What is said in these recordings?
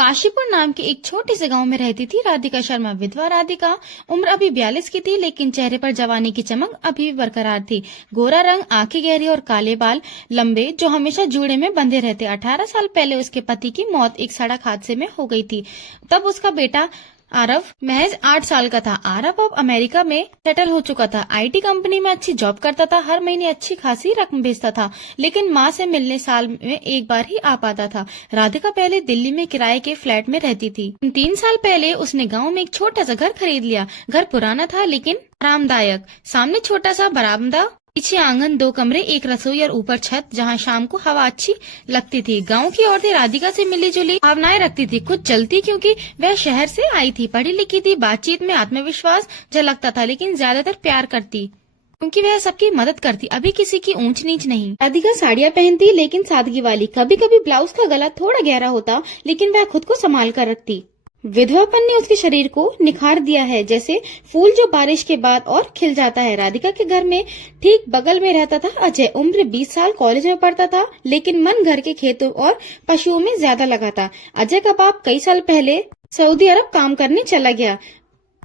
काशीपुर नाम के एक छोटे से गांव में रहती थी राधिका शर्मा। विधवा राधिका, उम्र अभी 42 की थी, लेकिन चेहरे पर जवानी की चमक अभी भी बरकरार थी। गोरा रंग, आंखें गहरी और काले बाल लंबे जो हमेशा जूड़े में बंधे रहते। 18 साल पहले उसके पति की मौत एक सड़क हादसे में हो गई थी। तब उसका बेटा आरव महज 8 साल का था। आरव अब अमेरिका में सेटल हो चुका था। आईटी कंपनी में अच्छी जॉब करता था, हर महीने अच्छी खासी रकम भेजता था, लेकिन माँ से मिलने साल में एक बार ही आ पाता था। राधिका पहले दिल्ली में किराए के फ्लैट में रहती थी। 3 साल पहले उसने गांव में एक छोटा सा घर खरीद लिया। घर पुराना था लेकिन आरामदायक। सामने छोटा सा बरामदा, पीछे आंगन, 2 कमरे, एक रसोई और ऊपर छत जहां शाम को हवा अच्छी लगती थी। गांव की औरतें राधिका से मिली जुली भावनाएं रखती थी, कुछ जलती क्योंकि वह शहर से आई थी, पढ़ी लिखी थी, बातचीत में आत्मविश्वास झलकता था, लेकिन ज्यादातर प्यार करती क्योंकि वह सबकी मदद करती, अभी किसी की ऊंच नीच नहीं। राधिका साड़ियां पहनती लेकिन सादगी वाली। कभी कभी ब्लाउज का गला थोड़ा गहरा होता, लेकिन वह खुद को संभाल कर रखती। विधवापन ने उसके शरीर को निखार दिया है, जैसे फूल जो बारिश के बाद और खिल जाता है। राधिका के घर में ठीक बगल में रहता था अजय। उम्र 20 साल, कॉलेज में पढ़ता था, लेकिन मन घर के खेतों और पशुओं में ज्यादा लगा था। अजय का बाप कई साल पहले सऊदी अरब काम करने चला गया।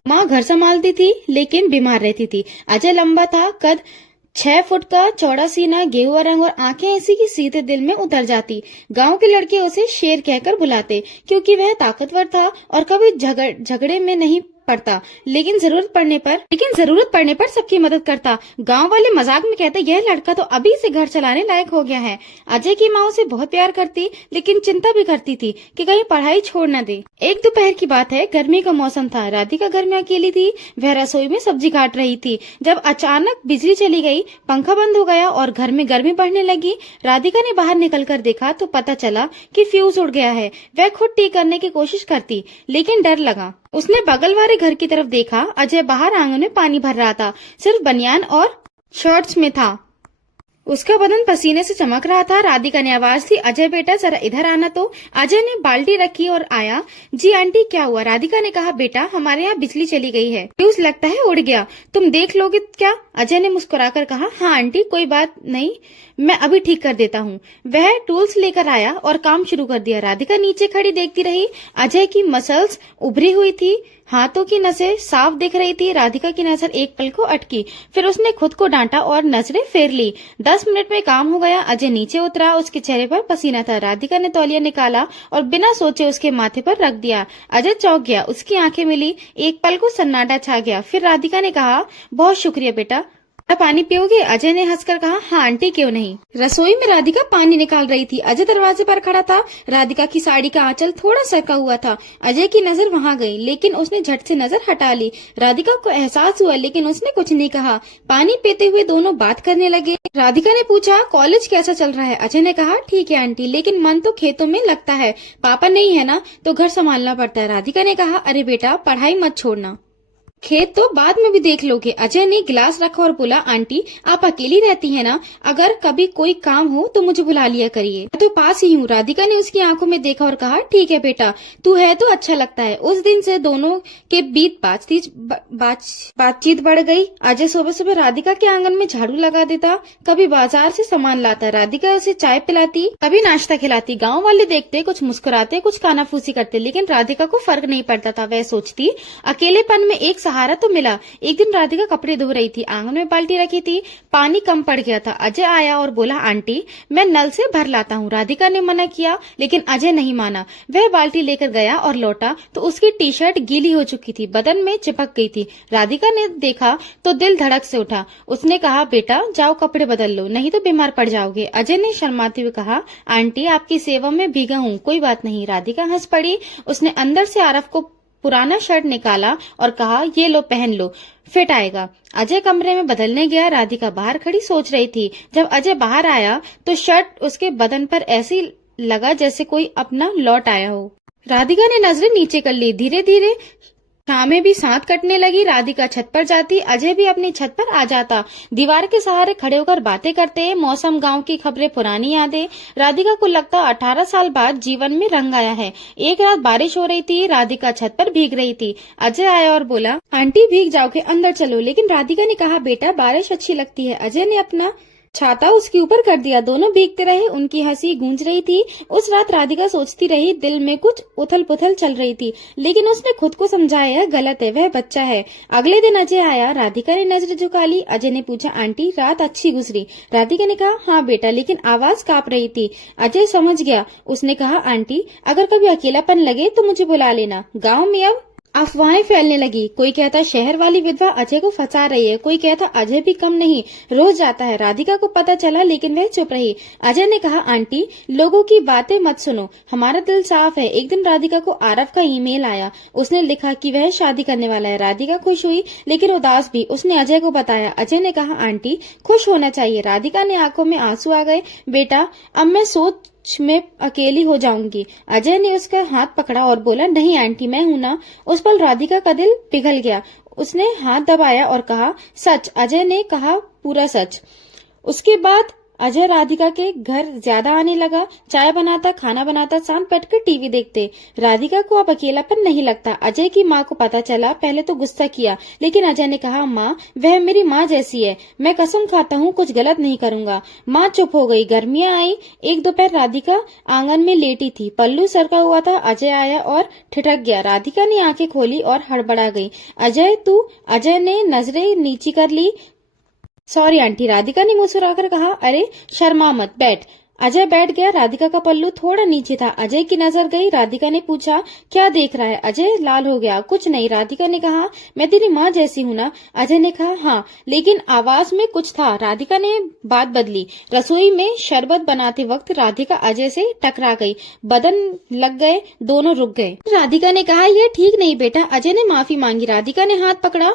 माँ घर संभालती थी लेकिन बीमार रहती थी। अजय लंबा था, कद 6 फुट का, चौड़ा सीना, गेहुआ रंग और आंखें ऐसी कि सीधे दिल में उतर जाती। गांव के लड़के उसे शेर कहकर बुलाते क्योंकि वह ताकतवर था और कभी झगड़े में नहीं पड़ता, लेकिन जरूरत पड़ने पर सबकी मदद करता। गांव वाले मजाक में कहते, यह लड़का तो अभी से घर चलाने लायक हो गया है। अजय की माँ उसे बहुत प्यार करती, लेकिन चिंता भी करती थी कि कहीं पढ़ाई छोड़ न दे। एक दोपहर की बात है, गर्मी का मौसम था। राधिका घर में अकेली थी। वह रसोई में सब्जी काट रही थी जब अचानक बिजली चली गई, पंखा बंद हो गया और घर में गर्मी बढ़ने लगी। राधिका ने बाहर निकलकर देखा तो पता चला कि फ्यूज उड़ गया है। वह खुद ठीक करने की कोशिश करती, लेकिन डर लगा। उसने बगल वाले घर की तरफ देखा। अजय बाहर आंगन में पानी भर रहा था, सिर्फ बनियान और शॉर्ट्स में था। उसका बदन पसीने से चमक रहा था। राधिका ने आवाज दी, अजय बेटा जरा इधर आना। तो अजय ने बाल्टी रखी और आया। जी आंटी, क्या हुआ? राधिका ने कहा, बेटा हमारे यहाँ बिजली चली गई है, फ्यूज लगता है उड़ गया, तुम देख लोगे क्या? अजय ने मुस्कुराकर कहा, हाँ आंटी, कोई बात नहीं, मैं अभी ठीक कर देता हूँ। वह टूल्स लेकर आया और काम शुरू कर दिया। राधिका नीचे खड़ी देखती रही। अजय की मसल्स उभरी हुई थी, हाथों की नसें साफ दिख रही थी। राधिका की नजर एक पल को अटकी, फिर उसने खुद को डांटा और नजरें फेर ली। 10 मिनट में काम हो गया। अजय नीचे उतरा, उसके चेहरे पर पसीना था। राधिका ने तौलिया निकाला और बिना सोचे उसके माथे पर रख दिया। अजय चौंक गया, उसकी आंखें मिली, एक पल को सन्नाटा छा गया। फिर राधिका ने कहा, बहुत शुक्रिया बेटा, पानी पियोगे? अजय ने हंसकर कहा, हाँ आंटी, क्यों नहीं। रसोई में राधिका पानी निकाल रही थी। अजय दरवाजे पर खड़ा था। राधिका की साड़ी का आंचल थोड़ा सरका हुआ था। अजय की नजर वहां गई, लेकिन उसने झट से नजर हटा ली। राधिका को एहसास हुआ, लेकिन उसने कुछ नहीं कहा। पानी पीते हुए दोनों बात करने लगे। राधिका ने पूछा, कॉलेज कैसा चल रहा है? अजय ने कहा, ठीक है आंटी, लेकिन मन तो खेतों में लगता है। पापा नहीं है ना, तो घर संभालना पड़ता है। राधिका ने कहा, अरे बेटा, पढ़ाई मत छोड़ना, खेत तो बाद में भी देख लोगे। अजय ने गिलास रखा और बोला, आंटी आप अकेली रहती हैं ना, अगर कभी कोई काम हो तो मुझे बुला लिया करिए, मैं तो पास ही हूँ। राधिका ने उसकी आंखों में देखा और कहा, ठीक है बेटा, तू है तो अच्छा लगता है। उस दिन से दोनों के बीच बातचीत बढ़ गई। अजय सुबह सुबह राधिका के आंगन में झाड़ू लगा देता, कभी बाजार से सामान लाता, राधिका उसे चाय पिलाती, कभी नाश्ता खिलाती। गाँव वाले देखते, कुछ मुस्कुराते, कुछ कानाफूसी करते, लेकिन राधिका को फर्क नहीं पड़ता था। वह सोचती, अकेलेपन में एक सहारा तो मिला। एक दिन राधिका कपड़े धो रही थी, आंगन में बाल्टी रखी थी, पानी कम पड़ गया था। अजय आया और बोला, आंटी मैं नल से भर लाता हूँ। राधिका ने मना किया, लेकिन अजय नहीं माना। वह बाल्टी लेकर गया और लौटा तो उसकी टी शर्ट गीली हो चुकी थी, बदन में चिपक गई थी। राधिका ने देखा तो दिल धड़क से उठा। उसने कहा, बेटा जाओ कपड़े बदल लो, नहीं तो बीमार पड़ जाओगे। अजय ने शर्माते हुए कहा, आंटी आपकी सेवा में भीगा हूँ, कोई बात नहीं। राधिका हंस पड़ी। उसने अंदर से आरव को पुराना शर्ट निकाला और कहा, ये लो पहन लो, फिट आएगा। अजय कमरे में बदलने गया। राधिका बाहर खड़ी सोच रही थी। जब अजय बाहर आया तो शर्ट उसके बदन पर ऐसी लगा जैसे कोई अपना लौट आया हो। राधिका ने नजरें नीचे कर ली। धीरे धीरे शामें भी साथ कटने लगी। राधिका छत पर जाती, अजय भी अपनी छत पर आ जाता। दीवार के सहारे खड़े होकर बातें करते, मौसम, गांव की खबरें, पुरानी यादें। राधिका को लगता 18 साल बाद जीवन में रंग आया है। एक रात बारिश हो रही थी, राधिका छत पर भीग रही थी। अजय आया और बोला, आंटी भीग जाओगे, अंदर चलो। लेकिन राधिका ने कहा, बेटा बारिश अच्छी लगती है। अजय ने अपना छाता उसके ऊपर कर दिया। दोनों भीगते रहे, उनकी हंसी गूंज रही थी। उस रात राधिका सोचती रही, दिल में कुछ उथल पुथल चल रही थी, लेकिन उसने खुद को समझाया यह गलत है, वह बच्चा है। अगले दिन अजय आया। राधिका ने नजर झुका ली। अजय ने पूछा, आंटी रात अच्छी गुजरी? राधिका ने कहा, हाँ बेटा, लेकिन आवाज कांप रही थी। अजय समझ गया। उसने कहा, आंटी अगर कभी अकेलापन लगे तो मुझे बुला लेना। गाँव में अब अफवाहें फैलने लगी। कोई कहता शहर वाली विधवा अजय को फंसा रही है, कोई कहता अजय भी कम नहीं, रोज जाता है। राधिका को पता चला, लेकिन वह चुप रही। अजय ने कहा, आंटी लोगों की बातें मत सुनो, हमारा दिल साफ है। एक दिन राधिका को आरव का ईमेल आया। उसने लिखा कि वह शादी करने वाला है। राधिका खुश हुई, लेकिन उदास भी। उसने अजय को बताया। अजय ने कहा, आंटी खुश होना चाहिए। राधिका ने आंखों में आंसू आ गए। बेटा अब मैं सोच में अकेली हो जाऊंगी। अजय ने उसका हाथ पकड़ा और बोला, नहीं आंटी, मैं हूं ना। उस पल राधिका का दिल पिघल गया। उसने हाथ दबाया और कहा, सच? अजय ने कहा, पूरा सच। उसके बाद अजय राधिका के घर ज्यादा आने लगा। चाय बनाता, खाना बनाता, शाम बैठकर टीवी देखते। राधिका को अब अकेलापन नहीं लगता। अजय की माँ को पता चला। पहले तो गुस्सा किया, लेकिन अजय ने कहा, माँ वह मेरी माँ जैसी है, मैं कसम खाता हूँ कुछ गलत नहीं करूंगा। माँ चुप हो गई। गर्मियां आई। एक दोपहर राधिका आंगन में लेटी थी, पल्लू सरका हुआ था। अजय आया और ठिठक गया। राधिका ने आंखें खोली और हड़बड़ा गई। अजय तू? अजय ने नजरें नीची कर ली। सॉरी आंटी, राधिका ने मुस्कुराकर कहा। अरे शर्मा मत, बैठ। अजय बैठ गया। राधिका का पल्लू थोड़ा नीचे था। अजय की नजर गई। राधिका ने पूछा, क्या देख रहा है? अजय लाल हो गया। कुछ नहीं। राधिका ने कहा, मैं तेरी माँ जैसी हूँ ना? अजय ने कहा, हाँ, लेकिन आवाज में कुछ था। राधिका ने बात बदली। रसोई में शरबत बनाते वक्त राधिका अजय से टकरा गई। बदन लग गए, दोनों रुक गए। राधिका ने कहा, यह ठीक नहीं बेटा। अजय ने माफी मांगी। राधिका ने हाथ पकड़ा,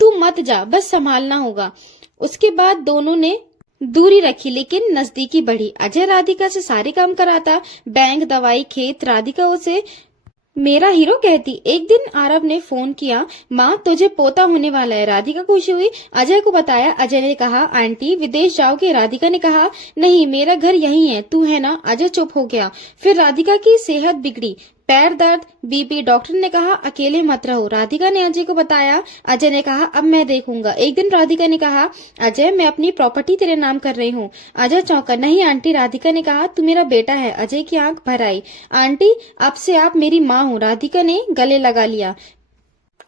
तू मत जा, बस संभालना होगा। उसके बाद दोनों ने दूरी रखी, लेकिन नजदीकी बढ़ी। अजय राधिका से सारे काम कराता, बैंक, दवाई, खेत। राधिका उसे मेरा हीरो कहती। एक दिन आरव ने फोन किया, माँ तुझे पोता होने वाला है। राधिका खुशी हुई। अजय को बताया। अजय ने कहा, आंटी विदेश जाओगे? राधिका ने कहा, नहीं, मेरा घर यहीं है, तू है ना? अजय चुप हो गया। फिर राधिका की सेहत बिगड़ी, पैर दर्द, बीपी। डॉक्टर ने कहा, अकेले मत रहो। राधिका ने अजय को बताया। अजय ने कहा, अब मैं देखूंगा। एक दिन राधिका ने कहा, अजय मैं अपनी प्रॉपर्टी तेरे नाम कर रही हूँ। अजय चौंका। नहीं आंटी। राधिका ने कहा, तू मेरा बेटा है। अजय की आंख भर आई। आंटी अब से आप मेरी माँ हो। राधिका ने गले लगा लिया।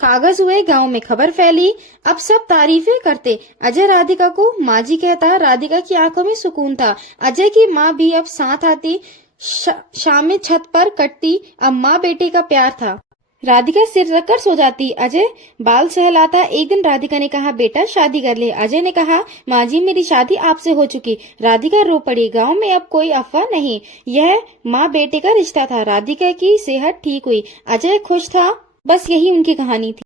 कागज हुए, गांव में खबर फैली। अब सब तारीफें करते। अजय राधिका को माँ जी कहता। राधिका की आंखों में सुकून था। अजय की माँ भी अब साथ आती। शाम में छत पर कटती। अब माँ बेटे का प्यार था। राधिका सिर रखकर सो जाती। अजय बाल सहलाता। एक दिन राधिका ने कहा, बेटा शादी कर ले। अजय ने कहा, माँ जी मेरी शादी आपसे हो चुकी। राधिका रो पड़ी। गांव में अब कोई अफवाह नहीं, यह माँ बेटे का रिश्ता था। राधिका की सेहत ठीक हुई। अजय खुश था। बस यही उनकी कहानी थी।